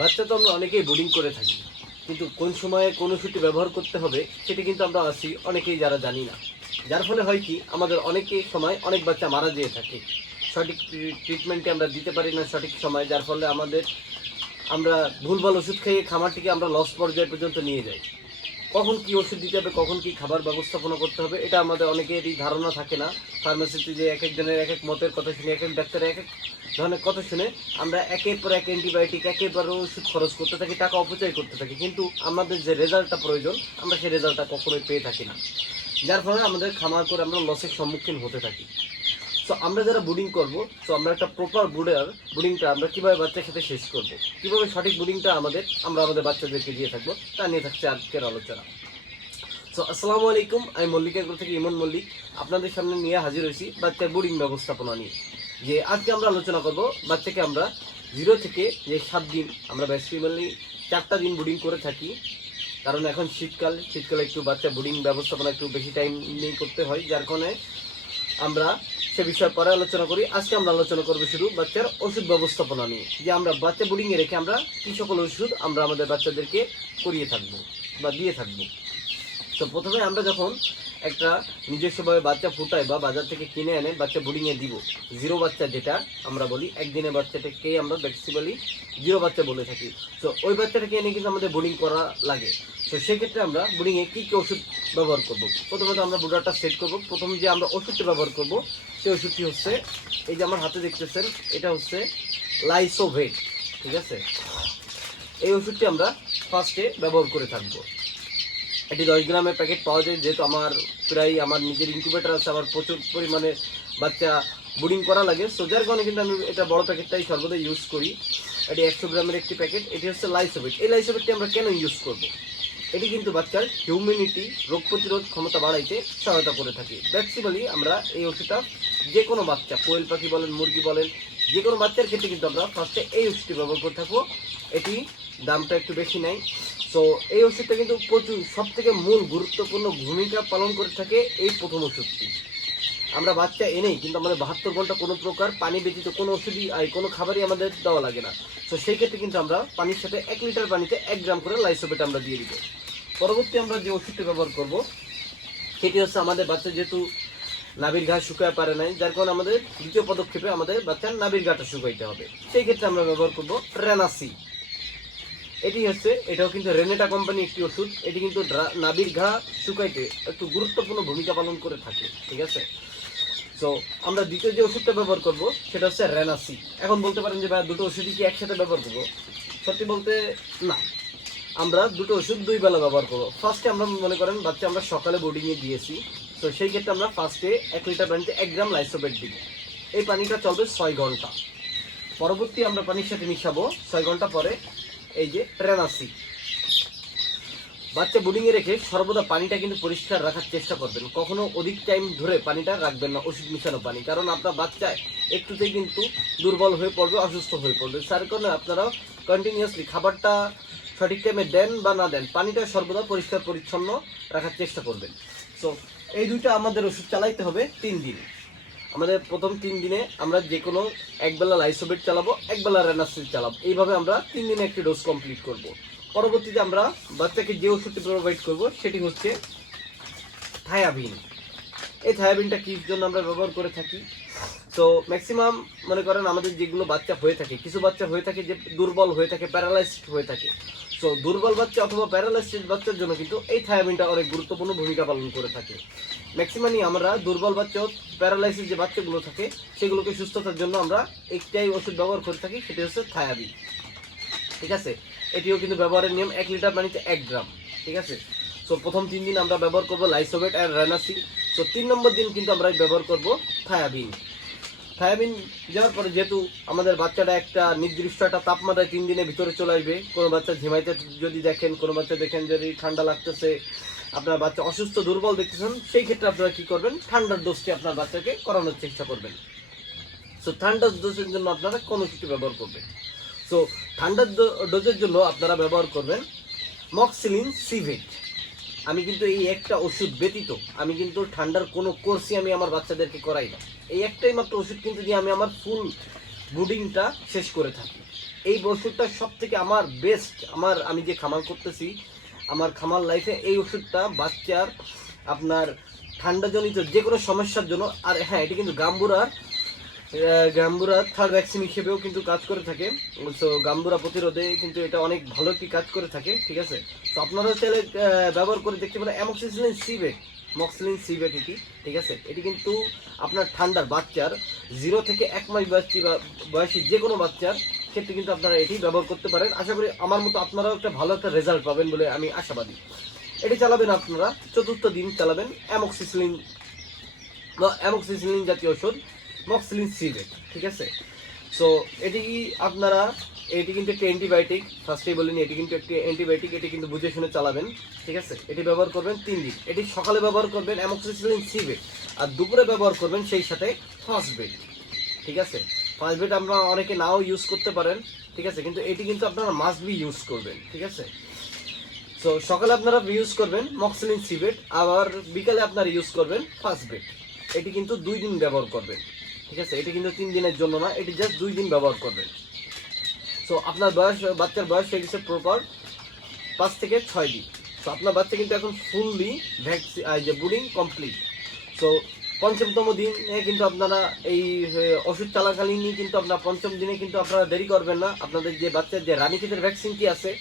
বাচ্চা তো আমরা অনেকেই বোর্ডিং করে থাকি, কিন্তু কোন সময়ে কোন ওষুধটি ব্যবহার করতে হবে সেটি কিন্তু আমরা আছি অনেকেই যারা জানি না। যার ফলে হয় কি, আমাদের অনেকেই সময় অনেক বাচ্চা মারা যেয়ে থাকে। সঠিক ট্রিটমেন্টটি আমরা দিতে পারি না সঠিক সময়, যার ফলে আমরা ভুলভাল ওষুধ খেয়ে খামারটিকে আমরা লস পর্যায়ে পর্যন্ত নিয়ে যাই। কখন কি ওষুধ দিতে হবে, কখন কি খাবার ব্যবস্থাপনা করতে হবে, এটা আমাদের অনেকেরই ধারণা থাকে না। ফার্মেসিতে যে এক একজনের এক এক মতের কথা শুনে, এক এক ডাক্তারের এক এক ধরনের কথা শুনে আমরা একের পর এক অ্যান্টিবায়োটিক, একের পর ওষুধ খরচ করতে থাকি, টাকা অপচয় করতে থাকি, কিন্তু আমাদের যে রেজাল্টটা প্রয়োজন আমরা সেই রেজাল্টটা কখনোই পেয়ে থাকি না। যার ফলে আমাদের খামার করে আমরা লসের সম্মুখীন হতে থাকি। সো আমরা যারা বুডিং করব, সো আমরা একটা প্রপার বুডিংটা আমরা কীভাবে বাচ্চার সাথে শেষ করব, কীভাবে সঠিক বুডিংটা আমরা আমাদের বাচ্চাদেরকে দিয়ে থাকবো, তা নিয়ে থাকছে আজকের আলোচনা। সো আসসালামু আলাইকুম, আমি মল্লিকাপুর থেকে ইমন মল্লিক আপনাদের সামনে নিয়ে হাজির হয়েছি বাচ্চার বুডিং ব্যবস্থাপনা নিয়ে। যে আজকে আমরা আলোচনা করব বাচ্চাকে আমরা 0 থেকে যে 7 দিন, আমরা বেসিক্যালি 4টা দিন বুডিং করে থাকি, কারণ এখন শীতকালে একটু বাচ্চা বুডিং ব্যবস্থাপনা একটু বেশি টাইম নিয়ে করতে হয়, যার কারণে আমরা সে বিষয়ে পরে আলোচনা করি। আজকে আমরা আলোচনা করবো শুধু বাচ্চার ওষুধ ব্যবস্থাপনা নিয়ে, যে আমরা বাচ্চা বুডিংয়ে রেখে আমরা কী সকল ওষুধ আমরা আমাদের বাচ্চাদেরকে করিয়ে থাকবো বা দিয়ে থাকবো। তো প্রথমে আমরা যখন একটা নিজস্বভাবে বাচ্চা ফুটাই বা বাজার থেকে কিনে এনে বাচ্চা বুডিংয়ে দিব, 0 বাচ্চা যেটা আমরা বলি, একদিনের বাচ্চাটাকে আমরা বেসিক্যালি 0 বাচ্চা বলে থাকি। তো ওই বাচ্চাটাকে এনে কিন্তু আমাদের বুডিং করা লাগে। তো সেক্ষেত্রে আমরা বুডিংয়ে কী কী ওষুধ ব্যবহার করব, প্রথমত আমরা বুডারটা সেট করব। প্রথম যে আমরা ওষুধটা ব্যবহার করব সেই ওষুধটি হচ্ছে, এই যে আমার হাতে দেখতেছেন, এটা হচ্ছে লাইসোভেট। ঠিক আছে, এই ওষুধটি আমরা ফার্স্টে ব্যবহার করে থাকবো। এটি 10 গ্রামের প্যাকেট পাওয়া যায়, যেহেতু আমার নিজের ইনকিউবেটার আছে, আমার প্রচুর পরিমাণে বাচ্চা বুডিং করা লাগে, সো যার কারণে কিন্তু আমি এটা বড় প্যাকেটটাই সর্বদা ইউজ করি। এটি 100 গ্রামের একটি প্যাকেট। এটি হচ্ছে লাইসোভেট। এই লাইসোভেটটি আমরা কেন ইউজ করব? এটি কিন্তু বাচ্চার হিউম্যানিটি, রোগ প্রতিরোধ ক্ষমতা বাড়াইতে সহায়তা করে থাকি। বেসিক্যালি আমরা এই ওষুধটা যে কোনো বাচ্চা, কোয়েল পাখি বলেন, মুরগি বলেন, যে কোনো বাচ্চার ক্ষেত্রে কিন্তু আমরা ফার্স্টে এই ওষুধটি ব্যবহার করে থাকবো। এটি দামটা একটু বেশি নেয়। সো এই ওষুধটা কিন্তু প্রচুর সবথেকে মূল গুরুত্বপূর্ণ ভূমিকা পালন করে থাকে এই প্রথম ওষুধটি। আমরা বাচ্চা এনেই কিন্তু আমাদের 72 ঘন্টা কোনো প্রকার পানি ব্যতীত কোনো ওষুধই কোনো খাবারই আমাদের দেওয়া লাগে না। তো সেই ক্ষেত্রে কিন্তু আমরা পানির সাথে 1 লিটার পানিতে 1 গ্রাম করে লাইসোভেট আমরা দিয়ে দিব। পরবর্তী আমরা যে ওষুধটি ব্যবহার করব সেটি হচ্ছে, আমাদের বাচ্চা যেহেতু নাভির ঘা শুকায় পারে নাই, যার কারণে আমাদের দ্বিতীয় পদক্ষেপে আমাদের বাচ্চার নাভির ঘাটা শুকাইতে হবে। সেই ক্ষেত্রে আমরা ব্যবহার করব রেনাসি। এটাও কিন্তু রেনেটা কোম্পানি একটি ওষুধ। এটি কিন্তু নাভির ঘা শুকাইতে একটু গুরুত্বপূর্ণ ভূমিকা পালন করে থাকে। ঠিক আছে, তো আমরা দ্বিতীয় যে ওষুধটা ব্যবহার করব সেটা হচ্ছে রেনাসি। এখন বলতে পারেন যে ভাই, দুটো ওষুধই কি একসাথে ব্যবহার করবো? সত্যি বলতে না, আমরা দুটো ওষুধ 2 বেলা ব্যবহার করবো। ফার্স্টে আমরা মনে করেন বাচ্চা আমরা সকালে বোর্ডিংয়ে দিয়েছি, তো সেই ক্ষেত্রে আমরা ফার্স্টে 1 লিটার পানিতে 1 গ্রাম লাইসোভেট দিব। এই পানিটা চলবে 6 ঘন্টা। পরবর্তী আমরা পানির সাথে মিশাবো 6 ঘন্টা পরে এই যে রেনাসি। বাচ্চা বোর্ডিংয়ে রেখে সর্বদা পানিটা কিন্তু পরিষ্কার রাখার চেষ্টা করবেন। কখনো অধিক টাইম ধরে পানিটা রাখবেন না, ওষুধ মিশানো পানি, কারণ আপনার বাচ্চায় একটুতেই কিন্তু দুর্বল হয়ে পড়বে, অসুস্থ হয়ে পড়বে। তার কারণে আপনারা কন্টিনিউয়াসলি খাবারটা সঠিক টাইমে দেন বা না দেন, পানিটা সর্বদা পরিষ্কার পরিচ্ছন্ন রাখার চেষ্টা করবেন। সো এই দুইটা আমাদের ওষুধ চালাইতে হবে 3 দিন। আমাদের প্রথম 3 দিনে আমরা যে কোনো একবেলা লাইসোভেট চালাবো, একবেলা রেনাসিল চালাবো। এইভাবে আমরা 3 দিনে একটি ডোজ কমপ্লিট করব। পরবর্তীতে আমরা বাচ্চাকে যে ওষুধটি প্রোভাইড করব সেটি হচ্ছে থায়াবিন। এই থায়াবিনটা কির জন্য আমরা ব্যবহার করে থাকি? তো ম্যাক্সিমাম মনে করেন আমাদের যেগুলো বাচ্চা হয়ে থাকে, কিছু বাচ্চা হয়ে থাকে যে দুর্বল হয়ে থাকে, প্যারালাইজড হয়ে থাকে। সো দুর্বল বাচ্চা অথবা প্যারালাইসিস বাচ্চার জন্য কিন্তু এই থায়াবিনটা অনেক গুরুত্বপূর্ণ ভূমিকা পালন করে থাকে। ম্যাক্সিমামই আমরা দুর্বল বাচ্চা, প্যারালাইসিস যে বাচ্চাগুলো থাকে সেগুলোকে সুস্থতার জন্য আমরা একটাই ওষুধ ব্যবহার করে থাকি, সেটি হচ্ছে থায়াবিন। ঠিক আছে, এটিও কিন্তু ব্যবহারের নিয়ম 1 লিটার পানিতে 1 গ্রাম। ঠিক আছে, সো প্রথম 3 দিন আমরা ব্যবহার করব লাইসোভেট আর রেনাসি। সো 3 নম্বর দিন কিন্তু আমরা ব্যবহার করব থায়াবিন। থায়াবিন যাওয়ার পরে যেহেতু আমাদের বাচ্চাটা একটা নির্দিষ্ট একটা তাপমাত্রায় 3 দিনের ভিতরে চলে আসবে, কোনো বাচ্চা ঝিমাইতে যদি দেখেন, কোনো বাচ্চা দেখেন যদি ঠান্ডা লাগতেছে, আপনার বাচ্চা অসুস্থ দুর্বল দেখতেছেন, সেই ক্ষেত্রে আপনারা কী করবেন, ঠান্ডার ডোজটি আপনার বাচ্চাকে করানোর চেষ্টা করবেন। সো ঠান্ডার ডোজের জন্য আপনারা কোনো কিছু ব্যবহার করবেন। সো ঠান্ডার ডোজের জন্য আপনারা ব্যবহার করবেন মক্সিলিন সিভেট। আমি কিন্তু এই একটা ওষুধ ব্যতীত আমি কিন্তু ঠান্ডার কোনো কোর্সই আমি আমার বাচ্চাদেরকে করাই না। এই একটাই মাত্র ওষুধ কিন্তু দিয়ে আমি আমার ফুল ব্রুডিংটা শেষ করে থাকি। এই ওষুধটা সব থেকে আমার বেস্ট, আমি যে খামার করতেছি আমার খামার লাইফে এই ওষুধটা বাচ্চার আপনার ঠান্ডাজনিত যে কোনো সমস্যার জন্য, আর হ্যাঁ এটি কিন্তু গাম্বুরা থার্ড ভ্যাকসিন হিসেবেও কিন্তু কাজ করে থাকে। সো গাম্বুরা প্রতিরোধে কিন্তু এটা অনেক ভালো একটি কাজ করে থাকে, ঠিক আছে। তো আপনারাও চাইলে ব্যবহার করে দেখতে পারেন মক্সিলিন সিভেট এটি, ঠিক আছে। এটি কিন্তু আপনার ঠান্ডার বাচ্চার 0 থেকে 1 মাস বয়সী যে কোনো বাচ্চার ক্ষেত্রে কিন্তু আপনারা এটি ব্যবহার করতে পারেন। আশা করি আমার মতো আপনারাও একটা ভালো একটা রেজাল্ট পাবেন বলে আমি আশাবাদী। এটি চালাবেন আপনারা 4th দিন চালাবেন অ্যামোক্সিসিলিন জাতীয় ওষুধ মক্সিলিন সিভেট, ঠিক আছে। সো এটি কিন্তু একটি অ্যান্টিবায়োটিক, ফার্স্টেই বলিনি এটি কিন্তু একটি অ্যান্টিবায়োটিক, এটি কিন্তু বুঝে শুনে চালাবেন, ঠিক আছে। এটি ব্যবহার করবেন 3 দিন। এটি সকালে ব্যবহার করবেন অ্যামোক্সিসিলিন সিভেট, আর দুপুরে ব্যবহার করবেন সেই সাথে ফসফেট, ঠিক আছে। ফসফেট আপনারা অনেকে নাও ইউজ করতে পারেন, ঠিক আছে, কিন্তু এটি কিন্তু আপনারা মাস্ট বি ইউজ করবেন, ঠিক আছে। সো সকালে আপনারা ইউজ করবেন মক্সিলিন সিভেট, আবার বিকালে আপনারা ইউজ করবেন ফসফেট। এটি কিন্তু 2 দিন ব্যবহার করবেন, ঠিক আছে। এটি কিন্তু 3 দিনের জন্য না, এটি জাস্ট 2 দিন ব্যবহার করবেন। সো আপনার বাচ্চার বয়স হয়ে গেছে প্রপার 5 থেকে 6 দিন। সো আপনার বাচ্চা কিন্তু এখন ফুললি বুডিং কমপ্লিট। সো 5ম দিনে কিন্তু আপনারা এই ওষুধ চলাকালীনই কিন্তু আপনার 5ম দিনে কিন্তু আপনারা দেরি করবেন না। আপনাদের যে বাচ্চার যে রানীক্ষেতের ভ্যাকসিনটি আছে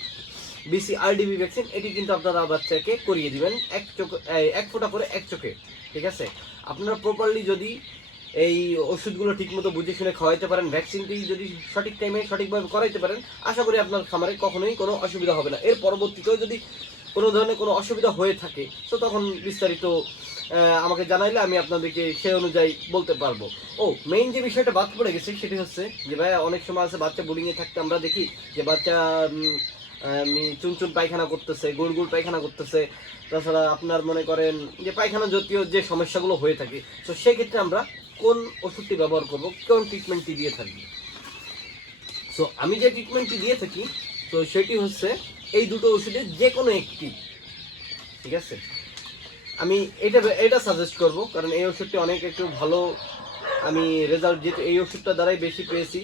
BCRDB ভ্যাকসিন, এটি কিন্তু আপনারা বাচ্চাকে করিয়ে দিবেন 1 ফোঁটা করে 1 চোখে, ঠিক আছে। আপনারা প্রপারলি যদি এই ওষুধগুলো ঠিকমতো বুঝে শুনে খাওয়াইতে পারেন, ভ্যাকসিনটি যদি সঠিক টাইমে সঠিকভাবে করাইতে পারেন, আশা করি আপনার খামারে কখনোই কোনো অসুবিধা হবে না। এর পরবর্তীতেও যদি কোনো ধরনের কোনো অসুবিধা হয়ে থাকে তো তখন বিস্তারিত আমাকে জানাইলে আমি আপনাদেরকে সেই অনুযায়ী বলতে পারবো। মেইন যে বিষয়টা বাদ পড়ে গেছে সেটি হচ্ছে যে ভাই অনেক সময় আছে বাচ্চা বোর্ডিংয়ে থাকতে আমরা দেখি যে বাচ্চা চুনচুন পায়খানা করতেছে, গুড় পায়খানা করতেছে, তাছাড়া আপনার মনে করেন যে পায়খানা জাতীয় যে সমস্যাগুলো হয়ে থাকে। তো সেক্ষেত্রে আমরা কোন ওষুধটি ব্যবহার করব, কোন ট্রিটমেন্টটি দিয়ে থাকি। সো আমি যে ট্রিটমেন্টটি দিয়ে থাকি তো সেটি হচ্ছে এই দুটো ওষুধের যে কোনো একটি, ঠিক আছে। আমি এটা সাজেস্ট করব, কারণ এই ওষুধটি অনেক একটু ভালো আমি রেজাল্ট যেহেতু এই ওষুধটা দ্বারাই বেশি পেয়েছি।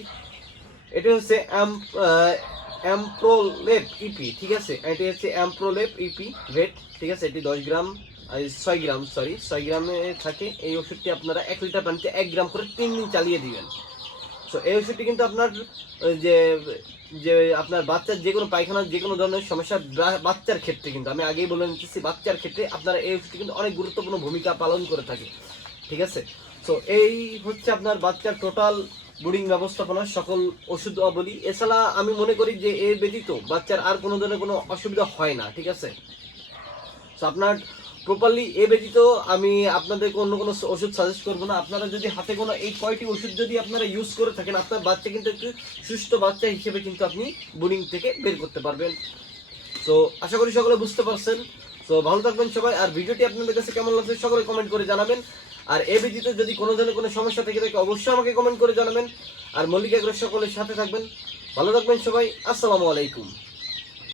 এটা হচ্ছে অ্যাম্প্রোলেপ ইপি, ঠিক আছে। এটি হচ্ছে অ্যাম্প্রোলেপ ইপি ভেট, ঠিক আছে। এটি 6 গ্রামে থাকে। এই ওষুধটি আপনারা 1 লিটার পানিতে 1 গ্রাম করে 3 দিন চালিয়ে দিবেন। সো এই ওষুধটি কিন্তু আপনার যে আপনার বাচ্চার যে কোনো পায়খানার যে কোনো ধরনের সমস্যা বাচ্চার ক্ষেত্রে কিন্তু আমি আগেই বলে নিতেছি, বাচ্চার ক্ষেত্রে আপনারা এই ওষুধটি কিন্তু অনেক গুরুত্বপূর্ণ ভূমিকা পালন করে থাকে, ঠিক আছে। সো এই হচ্ছে আপনার বাচ্চার টোটাল ব্রুডিং ব্যবস্থাপনার সকল ওষুধাবলী। এছাড়া আমি মনে করি যে এর ব্যতীত বাচ্চার আর কোনো ধরনের কোনো অসুবিধা হয় না, ঠিক আছে। সো আপনার প্রপারলি এ ব্যতীত আমি আপনাদেরকে অন্য কোনো ওষুধ সাজেস্ট করবো না। আপনারা যদি হাতে কোনো এই কয়টি ওষুধ যদি আপনারা ইউজ করে থাকেন, আপনার বাচ্চা কিন্তু একটু সুস্থ বাচ্চা হিসেবে কিন্তু আপনি ব্রুডিং থেকে বের করতে পারবেন। সো আশা করি সকলে বুঝতে পারছেন। সো ভালো থাকবেন সবাই, আর ভিডিওটি আপনাদের কাছে কেমন লাগছে সকলে কমেন্ট করে জানাবেন। আর এ ব্যতীত যদি কোনো ধরনের কোনো সমস্যা থেকে থাকে অবশ্যই আমাকে কমেন্ট করে জানাবেন। আর মল্লিকা এগ্রো সকলের সাথে থাকবেন। ভালো থাকবেন সবাই, আসসালামু আলাইকুম।